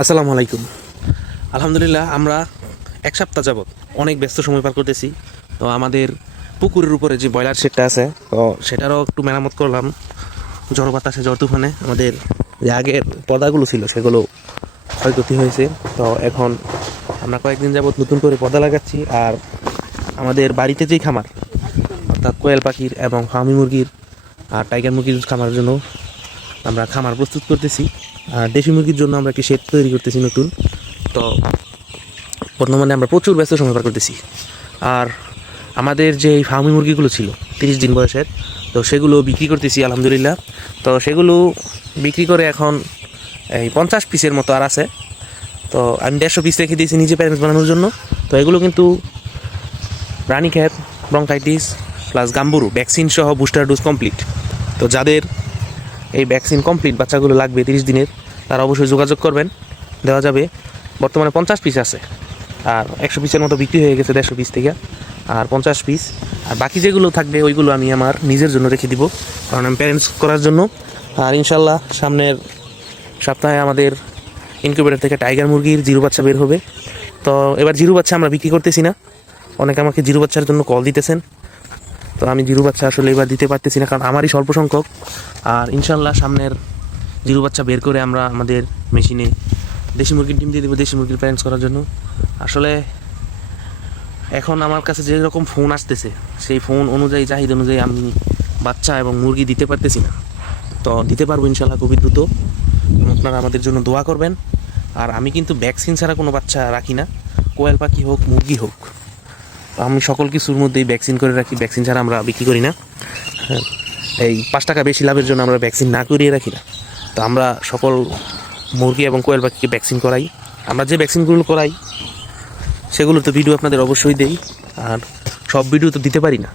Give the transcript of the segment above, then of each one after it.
আসসালামু আলাইকুম। আলহামদুলিল্লাহ আমরা এক সপ্তাহ যাবৎ অনেক ব্যস্ত সময় পার করতেছি। তো আমাদের পুকুরের উপরে যে ব্রয়লার শেডটা আছে, তো সেটারও একটু মেরামত করলাম। ঝড় বাতাসে ঝড় তুফানে আমাদের যে আগের পর্দাগুলো ছিল সেগুলো ক্ষয়ক্ষতি হয়েছে। তো এখন আমরা কয়েকদিন যাবৎ নতুন করে পর্দা লাগাচ্ছি। আর আমাদের বাড়িতে যেই খামার, অর্থাৎ কোয়েল পাখির এবং ফার্মি মুরগির আর টাইগার মুরগির খামারের জন্য আমরা খামার প্রস্তুত করতেছি। আর দেশি মুরগির জন্য আমরা একটি শেড তৈরি করতেছি নতুন। তো বর্তমানে আমরা প্রচুর ব্যস্ত সময় পার করতেছি। আর আমাদের যে এই ফার্মি মুরগিগুলো ছিল 30 দিন বয়সের, তো সেগুলো বিক্রি করতেছি আলহামদুলিল্লাহ। তো সেগুলো বিক্রি করে এখন এই 50 পিসের মতো আর আছে। তো আমি 150 পিস রেখে দিয়েছি নিজে প্যারেন্টস বানানোর জন্য। তো এগুলো কিন্তু রানীক্ষেত, ব্রঙ্কাইটিস প্লাস গাম্বুরু ভ্যাকসিন সহ বুস্টার ডোজ কমপ্লিট। তো যাদের এই ভ্যাকসিন কমপ্লিট বাচ্চাগুলো লাগবে 30 দিনের, তারা অবশ্যই যোগাযোগ করবেন, দেওয়া যাবে। বর্তমানে 50 পিস আছে, আর 100 পিসের মতো বিক্রি হয়ে গেছে 150 পিস থেকে। আর 50 পিস, আর বাকি যেগুলো থাকবে ওইগুলো আমি আমার নিজের জন্য রেখে দিব, কারণ আমি প্যারেন্টস করার জন্য। আর ইনশাল্লাহ সামনের সপ্তাহে আমাদের ইনকিউবেটর থেকে টাইগার মুরগির জিরো বাচ্চা বের হবে। তো এবার জিরো বাচ্চা আমরা বিক্রি করতেছি না। অনেকে আমাকে জিরো বাচ্চার জন্য কল দিতেছেন, তো আমি জিরো বাচ্চা আসলে এবার দিতে পারতেছি না, কারণ আমারই স্বল্প সংখ্যক। আর ইনশাল্লাহ সামনের জিরো বাচ্চা বের করে আমরা আমাদের মেশিনে দেশি মুরগির ডিম দিয়ে দেবো, দেশি মুরগির প্যারেন্টস করার জন্য। আসলে এখন আমার কাছে যে রকম ফোন আসতেছে, সেই ফোন অনুযায়ী, চাহিদা অনুযায়ী আমি বাচ্চা এবং মুরগি দিতে পারতেছি না। তো দিতে পারবো ইনশাল্লাহ খুবই দ্রুত। আপনারা আমাদের জন্য দোয়া করবেন। আর আমি কিন্তু ভ্যাকসিন ছাড়া কোনো বাচ্চা রাখি না, কোয়েল পাখি হোক মুরগি হোক। আমি সকল কিছুর মধ্যেই ভ্যাকসিন করে রাখি, ভ্যাকসিন ছাড়া আমরা বিক্রি করি না। হ্যাঁ, এই 5 টাকা বেশি লাভের জন্য আমরা ভ্যাকসিন না করিয়ে রাখি না। তো আমরা সকল মুরগি এবং কোয়েল পাখিকে ভ্যাকসিন করাই। আমরা যে ভ্যাকসিনগুলো করাই সেগুলোর তো ভিডিও আপনাদের অবশ্যই দেই, আর সব ভিডিও তো দিতে পারি না।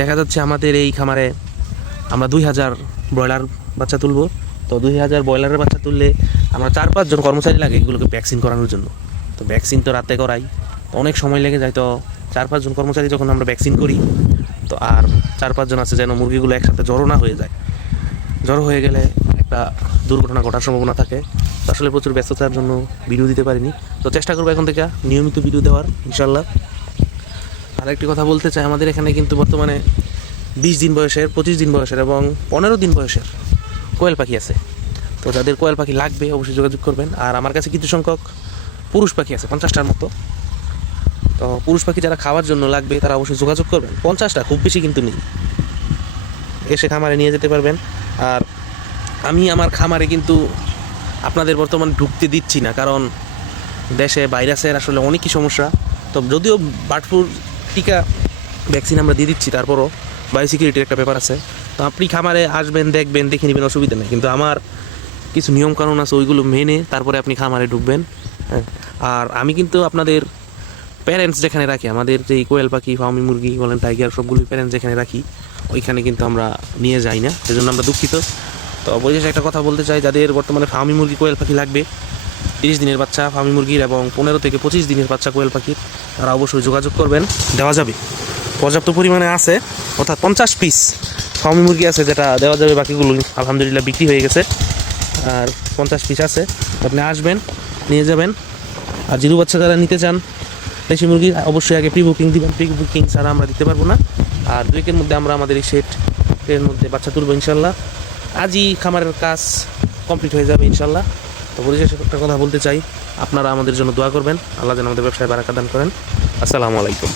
দেখা যাচ্ছে আমাদের এই খামারে আমরা 2000 ব্রয়লার বাচ্চা তুলব। তো 2000 ব্রয়লারের বাচ্চা তুললে আমরা 4-5 জন কর্মচারী লাগে এগুলোকে ভ্যাকসিন করানোর জন্য। তো ভ্যাকসিন তো রাতে করাই, তো অনেক সময় লেগে যায়। তো 4-5 জন কর্মচারী যখন আমরা ভ্যাকসিন করি, তো আর 4-5 জন আছে যেন মুরগিগুলো একসাথে জড়ো না হয়ে যায়। জড়ো হয়ে গেলে একটা দুর্ঘটনা ঘটার সম্ভাবনা থাকে। তো আসলে প্রচুর ব্যস্ততার জন্য ভিডিও দিতে পারিনি। তো চেষ্টা করবো এখন থেকে নিয়মিত ভিডিও দেওয়ার ইনশাল্লাহ। আর একটি কথা বলতে চাই, আমাদের এখানে কিন্তু বর্তমানে 20 দিন বয়সের, 25 দিন বয়সের এবং 15 দিন বয়সের কোয়েল পাখি আছে। তো যাদের কোয়েল পাখি লাগবে অবশ্যই যোগাযোগ করবেন। আর আমার কাছে কিছু সংখ্যক পুরুষ পাখি আছে 50টার মতো। তো পুরুষ পাখি যারা খাওয়ার জন্য লাগবে তারা অবশ্যই যোগাযোগ করবেন। 50টা, খুব বেশি কিন্তু নেই, এসে খামারে নিয়ে যেতে পারবেন। আর আমি আমার খামারে কিন্তু আপনাদের বর্তমানে ঢুকতে দিচ্ছি না, কারণ দেশে ভাইরাসের আসলে অনেকই সমস্যা। তো যদিও বার্ড ফ্লুর টিকা ভ্যাকসিন আমরা দিয়ে দিচ্ছি, তারপরও বায়োসিকিউরিটির একটা ব্যাপার আছে। তো আপনি খামারে আসবেন, দেখবেন, দেখে নেবেন, অসুবিধা নেই। কিন্তু আমার কিছু নিয়মকানুন আছে, ওইগুলো মেনে তারপরে আপনি খামারে ঢুকবেন। হ্যাঁ, আর আমি কিন্তু আপনাদের প্যারেন্টস যেখানে রাখি, আমাদের যে কোয়েল পাখি, ফার্মি মুরগি বলেন, টাইগার, সবগুলোই প্যারেন্টস যেখানে রাখি ওইখানে কিন্তু আমরা নিয়ে যাই না, সেজন্য আমরা দুঃখিত। তো অবশেষে একটা কথা বলতে চাই, যাদের বর্তমানে ফার্মি মুরগি কোয়েল পাখি লাগবে, 30 দিনের বাচ্চা ফার্মি মুরগির এবং 15 থেকে 25 দিনের বাচ্চা কোয়েল পাখির, তারা অবশ্যই যোগাযোগ করবেন, দেওয়া যাবে। পর্যাপ্ত পরিমাণে আছে, অর্থাৎ 50 পিস ফার্মি মুরগি আছে যেটা দেওয়া যাবে। বাকিগুলো আলহামদুলিল্লাহ বিক্রি হয়ে গেছে, আর 50 পিস আছে। আপনি আসবেন, নিয়ে যাবেন। আর জিরো বাচ্চা যারা নিতে চান দেশি মুরগি, অবশ্যই আগে প্রি বুকিং দিবেন। প্রি বুকিং ছাড়া আমরা দিতে পারবো না। আর 2 এর মধ্যে আমরা আমাদের এই সেটের মধ্যে বাচ্চা তুলবো ইনশাল্লাহ। আজই খামারের কাজ কমপ্লিট হয়ে যাবে ইনশাল্লাহ। তো পরিশেষে একটা কথা বলতে চাই, আপনারা আমাদের জন্য দোয়া করবেন, আল্লাহ যেন আমাদের ব্যবসায় বারাকা দান করেন। আসসালামু আলাইকুম।